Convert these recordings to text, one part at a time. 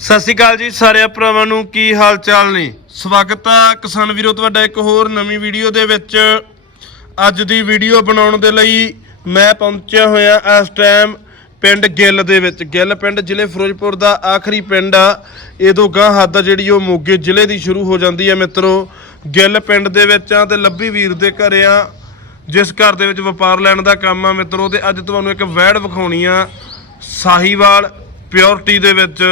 ਸਤਿ ਸ਼੍ਰੀ ਅਕਾਲ ਜੀ ਸਾਰੇ ਭਰਾਵਾਂ ਨੂੰ, ਕੀ ਹਾਲ ਚਾਲ ਨੇ? ਸਵਾਗਤ ਆ ਕਿਸਾਨ ਵੀਰੋ, ਤੁਹਾਡਾ ਇੱਕ ਹੋਰ ਨਵੀਂ ਵੀਡੀਓ ਦੇ ਵਿੱਚ। ਅੱਜ ਦੀ ਵੀਡੀਓ ਬਣਾਉਣ ਦੇ ਲਈ ਮੈਂ ਪਹੁੰਚਿਆ ਹੋਇਆ ਇਸ ਟਾਈਮ ਪਿੰਡ ਗਿੱਲ ਦੇ ਵਿੱਚ। ਗਿੱਲ ਪਿੰਡ ਜ਼ਿਲ੍ਹੇ ਫਿਰੋਜ਼ਪੁਰ ਦਾ ਆਖਰੀ ਪਿੰਡ ਆ। ਇਹ ਤੋਂ ਗਾਂ ਹੱਦ ਆ ਜਿਹੜੀ ਉਹ ਮੋਗੇ ਜ਼ਿਲ੍ਹੇ ਦੀ ਸ਼ੁਰੂ ਹੋ ਜਾਂਦੀ ਹੈ ਮਿੱਤਰੋ। ਗਿੱਲ ਪਿੰਡ ਦੇ ਵਿੱਚ ਆ ਤੇ ਲੱਭੀ ਵੀਰ ਦੇ ਘਰੇ ਆ। ਜਿਸ ਘਰ ਦੇ ਵਿੱਚ ਵਪਾਰ ਲੈਣ ਦਾ ਕੰਮ ਆ ਮਿੱਤਰੋ ਤੇ ਅੱਜ ਤੁਹਾਨੂੰ ਇੱਕ ਵੈੜ ਵਿਖਾਉਣੀ ਆ। ਸਾਹੀਵਾਲ, ਪਿਓਰਟੀ ਦੇ ਵਿੱਚ।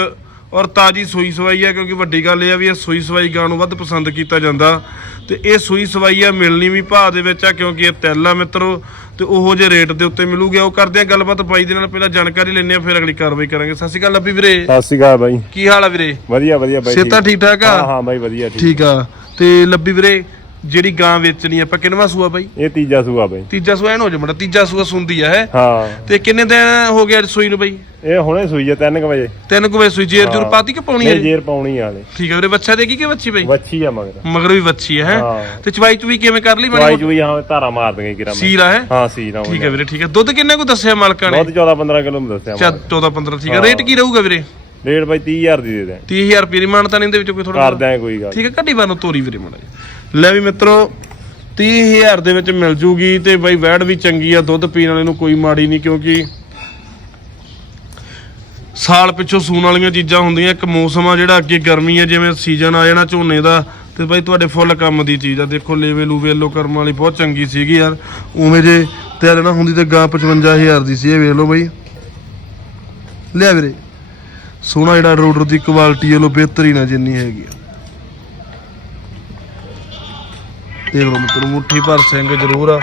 ਔਰ ਤਾਜੀ ਸੂਈ ਸਵਾਈ ਆ ਕਿਉਂਕਿ ਵੱਡੀ ਗੱਲ ਇਹ ਆ ਵੀ ਇਹ ਸੂਈ ਸਵਾਈ ਗਾਂ ਨੂੰ ਵੱਧ ਪਸੰਦ ਕੀਤਾ ਜਾਂਦਾ। ਤੇ ਇਹ ਸੂਈ ਸਵਾਈ ਆ ਮਿਲਣੀ ਵੀ ਭਾਅ ਦੇ ਵਿੱਚ ਆ ਕਿਉਂਕਿ ਇਹ ਤਿਲ ਆ ਮਿੱਤਰੋ ਤੇ ਉਹੋ ਜਿਹੇ ਰੇਟ ਦੇ ਉੱਤੇ ਮਿਲੂਗਾ। ਉਹ ਕਰਦੇ ਆ ਗੱਲਬਾਤ ਬਾਈ ਦੇ ਨਾਲ ਪਹਿਲਾਂ ਜਾਣਕਾਰੀ ਲੈਣੇ ਆ ਫਿਰ ਅਗਲੀ ਕਾਰਵਾਈ ਕਰਾਂਗੇ। ਸਤਿ ਸ਼੍ਰੀ ਅਕਾਲ ਲੱਭੀ ਵੀਰੇ। ਸਤਿ ਸ਼੍ਰੀ ਅਕਾਲ ਬਾਈ। ਕੀ ਹਾਲ ਆ ਵੀਰੇ? ਵਧੀਆ ਵਧੀਆ ਬਾਈ ਸਿਹਤਾਂ ਠੀਕ। ਠਾਕ ਹਾਂ ਆ ਹਾਂ ਬਾਈ ਵਧੀਆ ਠੀਕ। ਠੀਕ ਆ। ਤੇ ਲੱਭੀ ਵੀਰੇ ਜਿਹੜੀ ਗਾਂ ਵੇਚਣੀ ਆ, ਆਪਾਂ ਕਿੰਨਵਾ ਸੂਆ ਬਾਈ? ਇਹ ਤੀਜਾ ਸੂਆ ਬਾਈ। ਤੀਜਾ ਸੂਆ ਐਨ ਹੋ ਜਾ ਮੜਾ ਤੀਜਾ ਸੂਆ ਸੁੰਦੀ ਆ ਹੈ? ਹਾਂ। ਤੇ ਕਿੰਨੇ ਦਿਨ ਹੋ ਗਿਆ ਸੂਈ ਨੂੰ ਬਾਈ? ਇਹ ਹੁਣੇ ਸੂਈ ਹੈ 3 ਵਜੇ। ਤਿੰਨ ਕੁ ਵਜੇ ਸੂਈ ਜੇਰ ਜੁਰ ਪਾਤੀ ਕਿ ਪਾਉਣੀ ਹੈ ਨਹੀਂ ਜੇਰ ਪਾਉਣੀ ਆਲੇ ਠੀਕ ਹੈ ਵੀਰੇ ਬੱਚਾ ਦੇਗੀ ਕਿ ਬੱਚੀ ਬਾਈ? ਵੱਛੀ ਆ ਮਗਰ। ਮਗਰ ਵੀ ਬੱਚੀ ਹੈ? ਹਾਂ। ਤੇ ਚਵਾਈ ਚੁਈ ਕਿਵੇਂ ਕਰ ਲਈ ਚਵਾਈ ਚੂਈ ਹਾਂ ਧਾਰਾ ਮਾਰ ਦੇਗੇ ਕਿਰਾ ਮੈਂ ਸੀਰਾ ਹੈ? ਹਾਂ ਸੀ ਨਾ ਠੀਕ ਹੈ ਵੀਰੇ ਠੀਕ ਹੈ ਦੁੱਧ ਕਿੰਨੇ ਕੋ ਦੱਸਿਆ ਮਾਲਕਾਂ ਨੇ? ਬਹੁਤ 14 15 ਕਿਲੋ ਦੱਸਿਆ ਚਾ 14 15 ਠੀਕ ਹੈ। ਰੇਟ ਕੀ ਰਹੂਗਾ ਵੀਰੇ। ਰੇਟ ਬਾਈ 30000 ਦੀ ਦੇ ਦੇ 30000 ਰੁਪਏ ਦੀ ਮਾਨਤਾ ਨਹੀਂ ਦੇ ਵਿੱਚ ਕੋਈ ਥੋੜਾ ਕਰ ਦਿਆਂ ਕੋਈ ਗੱਲ ਠੀਕ ਹੈ ਘੱਟੀ ਬਾਨੋ ਤੋਰੀ ਵੀਰੇ ਮਾੜਾ ਲੈ ਵੀ ਮਿੱਤਰੋ 30000 ਦੇ ਵਿੱਚ ਮਿਲ ਜੂਗੀ ਤੇ ਬਾਈ ਵੈੜ ਵੀ ਚੰਗੀ ਆ ਦੁੱਧ ਪੀਣ ਵਾਲੇ ਨੂੰ ਕੋਈ ਮਾੜੀ ਨਹੀਂ ਕਿਉਂਕਿ ਸਾਲ ਪਿੱਛੋਂ ਸੂਣ ਵਾਲੀਆਂ ਚੀਜ਼ਾਂ ਹੁੰਦੀਆਂ ਇੱਕ ਮੌਸਮ ਆ ਜਿਹੜਾ ਅੱਗੇ ਗਰਮੀ ਆ ਜਿਵੇਂ ਸੀਜ਼ਨ ਆ ਜਾਣਾ ਝੋਨੇ ਦਾ ਤੇ ਬਾਈ ਤੁਹਾਡੇ ਫੁੱਲ ਕੰਮ ਦੀ ਚੀਜ਼ ਆ। ਦੇਖੋ ਲੇਵੇ ਲੂਵੇ ਲੋ ਕਰਮ ਵਾਲੀ ਬਹੁਤ ਚੰਗੀ ਸੀਗੀ ਯਾਰ। ਉਵੇਂ ਜੇ ਤਿਲ ਨਾ ਹੁੰਦੀ ਤੇ ਗਾਂ 55000 ਦੀ ਸੀ ਇਹ ਵੇਖ ਲਓ ਬਾਈ। ਲਿਆ ਵੀਰੇ। ਸੋਹਣਾ ਜਿਹੜਾ ਰੋਡਰ ਦੀ ਕੁਆਲਿਟੀ ਹੈ ਲੋ ਬਿਹਤਰੀਨ ਆ ਜਿੰਨੀ ਹੈਗੀ ਆ। ਦੇਖ ਲਓ ਮਿੱਤਰੋ ਮੁੱਠੀ ਭਰ ਸਿੰਘ ਜ਼ਰੂਰ ਆ।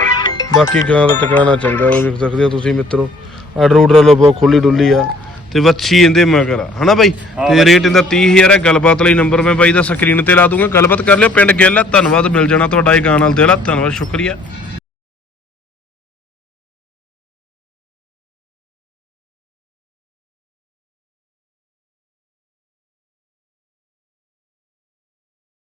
ਬਾਕੀ ਗਾਂ ਦਾ ਟਿਕਾਣਾ ਚੰਗਾ ਉਹ ਵੇਖ ਸਕਦੇ ਹੋ ਤੁਸੀਂ ਮਿੱਤਰੋ। ਆ ਰੋਡਰ ਲੋ ਬਹੁਤ ਖੁੱਲੀ ਡੁੱਲੀ ਆ ਤੇ ਵੱਛੀ ਇਹਦੇ ਮਗਰ ਆ। ਹਨਾ ਬਾਈ? ਤੇ ਰੇਟ ਇਹਦਾ 30000 ਹੈ ਗੱਲਬਾਤ ਲਈ ਨੰਬਰ ਮੈਂ ਬਾਈ ਦਾ ਸਕਰੀਨ ਤੇ ਲਾ ਦੂੰਗਾ। ਗੱਲਬਾਤ ਕਰ ਲਿਓ ਪਿੰਡ ਗਿੱਲ ਧੰਨਵਾਦ ਮਿਲ ਜਾਣਾ ਤੁਹਾਡਾ ਇਹ ਗਾਂ ਨਾਲ। ਦਿਲ ਧੰਨਵਾਦ ਸ਼ੁਕਰੀਆ।